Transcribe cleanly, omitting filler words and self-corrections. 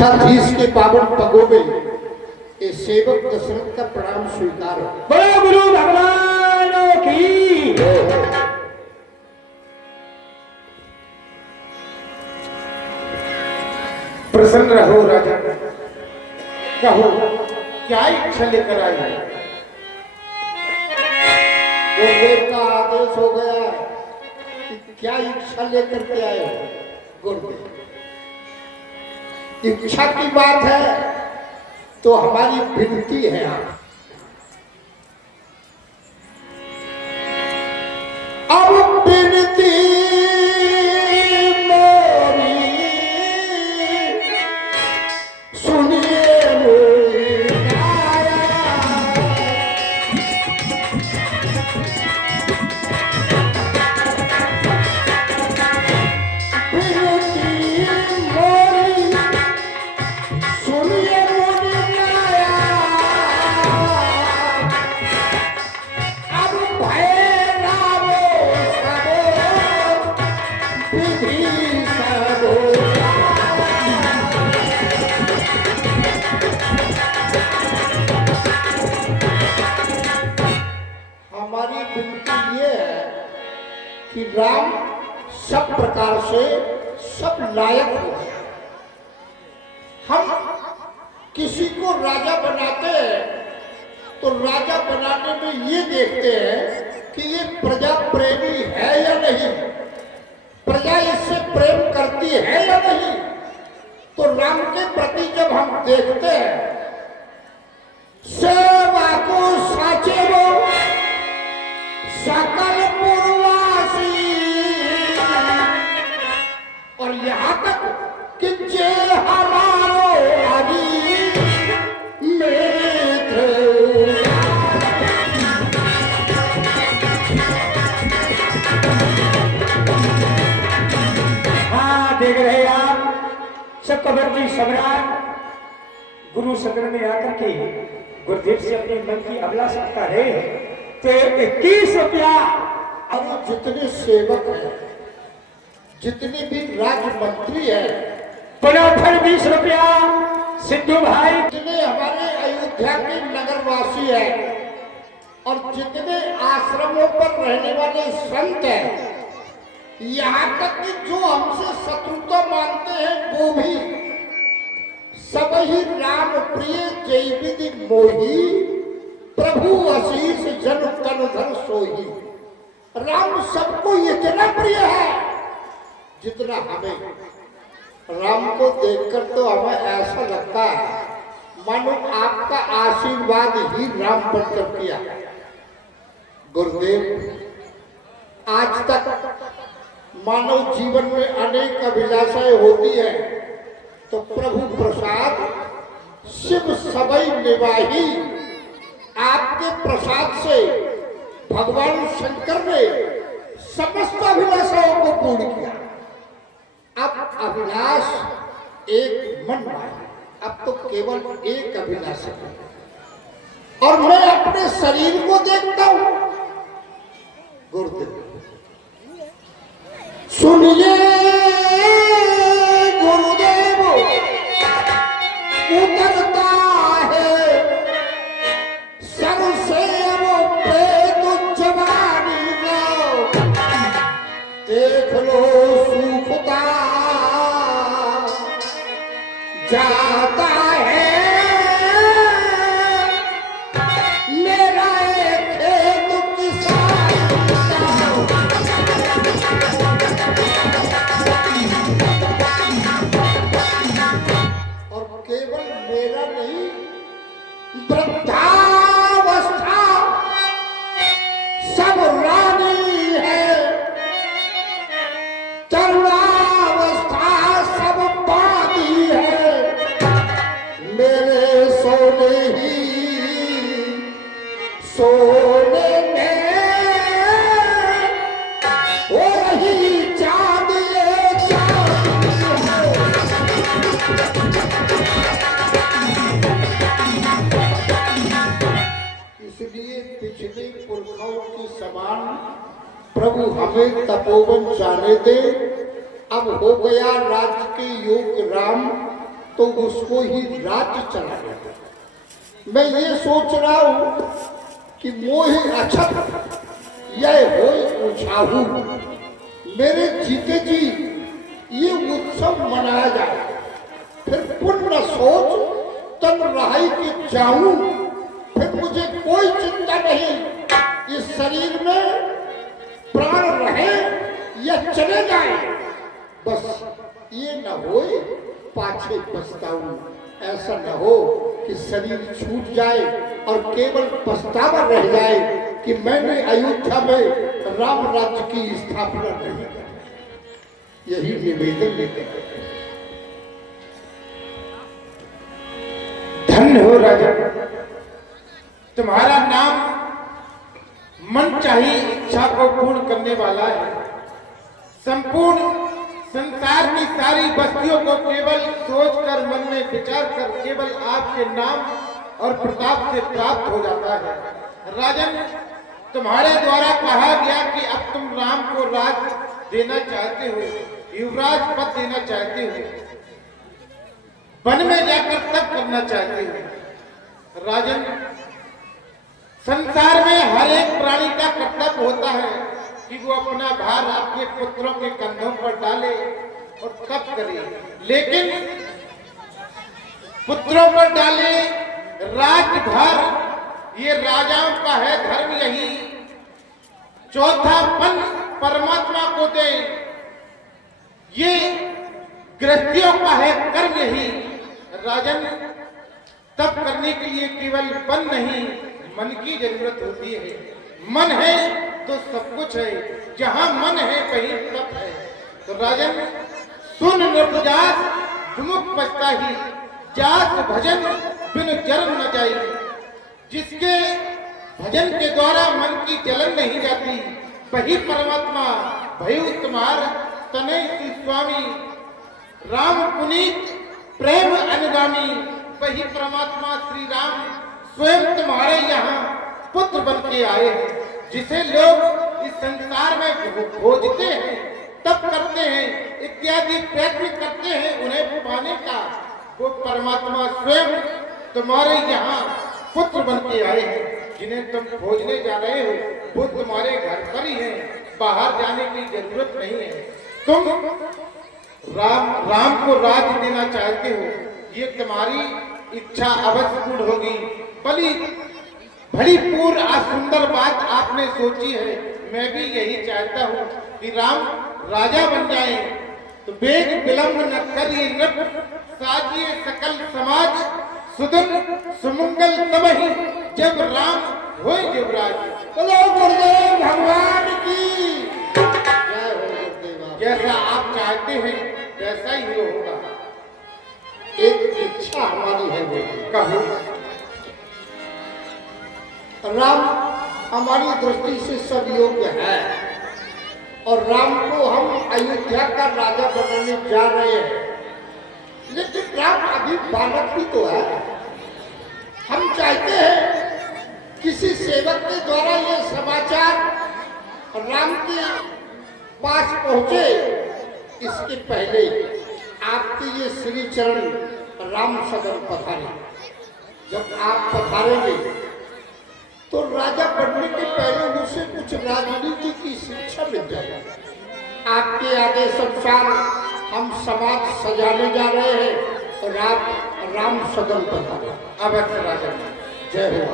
पीठाधीश के पावन पगों में ये सेवक दशरथ का प्रणाम स्वीकार हो। बड़े गुरु भगवान की प्रसन्न रहो राजा, कहो क्या इच्छा लेकर आए हो? गुरुदेव का आदेश हो गया है कि क्या इच्छा लेकर के आए हो? गुरुदेव, इच्छा की बात है तो हमारी विनती है आप अब विनती मेरी सुनिए कि राम सब प्रकार से सब लायक हो। हम किसी को राजा बनाते हैं तो राजा बनाने में ये देखते हैं कि ये प्रजा प्रेमी है या नहीं, प्रजा इससे प्रेम करती है या नहीं। तो राम के प्रति जब हम देखते हैं सेवा को साचे वो सकल और यहाँ तक कि जे हमारो हरि मित्र हाँ देख रहे आप चक्रवर्ती सम्राट गुरु सदन में आकर के गुरुदेव से अपने मन की अभिलाषा करता है तो 21 रुपया। अब जितने सेवक हैं, जितने भी राज्य मंत्री है, पुनः 20 रुपया सिद्धू भाई, जितने हमारे अयोध्या के नगरवासी हैं और जितने आश्रमों पर रहने वाले संत हैं, यहाँ तक कि जो हमसे शत्रुता मानते हैं वो भी सब ही राम प्रिय जय विधि मोही प्रभु आशीष जन तन धन सोही। राम सबको इतना प्रिय है जितना हमें। राम को देखकर तो हमें ऐसा लगता है मानो आपका आशीर्वाद ही राम पर कर दिया। गुरुदेव, आज तक मानव जीवन में अनेक अभिलाषाएं होती है तो प्रभु प्रसाद शिव सबई निवाही आपके प्रसाद से भगवान शंकर ने समस्त अभिलाषाओं को पूर्ण किया। अब अभिलाष एक मन है, अब तो केवल एक अभिलाष है और मैं अपने शरीर को देखता हूं। गुरुदेव सुनिए, गुरुदेव उतरता है सर से वो प्रेत जवानी को, देख लो सूखता जाता है मेरा एक खेत किसान। और केवल मेरा नहीं, वृद्धावस्था सब रानी है, तरुणावस्था सब पाती है। मेरे सोने ही सोने में हो रही चांद ये चांद इसलिए पिछले पुरखों की समान प्रभु हमें तपोवन जाने दे। अब हो गया राज्य के योग राम, तो उसको ही राज्य चला गया। मैं ये सोच रहा हूं कि मोहि अछत यह हो उछाहू, मेरे जीते जी ये उत्सव मनाया जाए, फिर पुण्य सोच तन रहाई के जाऊं, फिर मुझे कोई चिंता नहीं इस शरीर में प्राण रहे या चले जाए, बस ये न हो पाछे पछताऊं। ऐसा न हो कि शरीर छूट जाए और केवल पछतावा रह जाए कि मैंने अयोध्या में राम राज्य की स्थापना नहीं की। यही निवेदन लेते हैं। धन्य हो राजा, तुम्हारा नाम मन चाही इच्छा को पूर्ण करने वाला है। संपूर्ण संसार की सारी बस्तियों को केवल सोचकर, मन में विचार कर केवल आपके नाम और प्रताप से प्राप्त हो जाता है। राजन, तुम्हारे द्वारा कहा गया कि अब तुम राम को राज देना चाहते हो, युवराज पद देना चाहते हो, वन में जाकर तप करना चाहते हो। राजन, संसार में हर एक प्राणी का कर्तव्य होता है कि वो अपना भार आपके पुत्रों के कंधों पर डाले और तप करे, लेकिन पुत्रों पर डाले राजभार ये राजाओं का है धर्म, यही चौथापन परमात्मा को दे ये गृहस्थियों का है कर्म, यही। राजन, तप करने के लिए केवल वन नहीं मन की जरूरत होती है। मन है तो सब कुछ है, जहां मन है वहीं तप है। तो राजन, सुन नृपजास विमुख पछता ही, जास भजन बिन जलन न जाई। जिसके भजन के द्वारा मन की जलन नहीं जाती, वही परमात्मा भयु तुम्हार तनय श्री स्वामी। राम पुनीत प्रेम अनुगामी, वही परमात्मा श्री राम स्वयं तुम्हारे यहाँ पुत्र बन के आए हैं। जिसे लोग इस संसार में खोजते हैं, तप करते हैं, इत्यादि प्रयत्न करते हैं उन्हें पाने का, वो परमात्मा स्वयं तुम्हारे यहाँ पुत्र बन के आए हैं। जिन्हें तुम खोजने जा रहे हो वो तुम्हारे घर पर ही है, बाहर जाने की जरूरत नहीं है। तुम राम को राज देना चाहते हो, ये तुम्हारी इच्छा अवश्य पूर्ण होगी। बड़ी पूर्ण सुंदर बात आपने सोची है। मैं भी यही चाहता हूँ कि राम राजा बन जाए, तो बेग विलंब न करिए नृप, साजिए सकल समाज सुदन सुमंगल तब ही जब राम होए युवराज। बोलो गुरुदेव भगवान की जय हो। गुरुदेव जैसा आप चाहते हैं वैसा ही होगा। एक इच्छा हमारी है, वो कहो। राम हमारी दृष्टि से सब योग्य है और राम को हम अयोध्या का राजा बनाने जा रहे हैं, लेकिन राम अभी बालक भी तो है। हम चाहते हैं किसी सेवक के द्वारा ये समाचार राम के पास पहुंचे, इसके पहले आपके ये श्री चरण राम सदन पधारे। जब आप पधारेंगे तो राजा बनने के पहले उसे कुछ राजनीति की शिक्षा मिल जाएगी। आपके आदेश अनुसार हम समाज सजाने जा रहे हैं और आप राम सदन पधारे। अवश्य राजा, जय हो।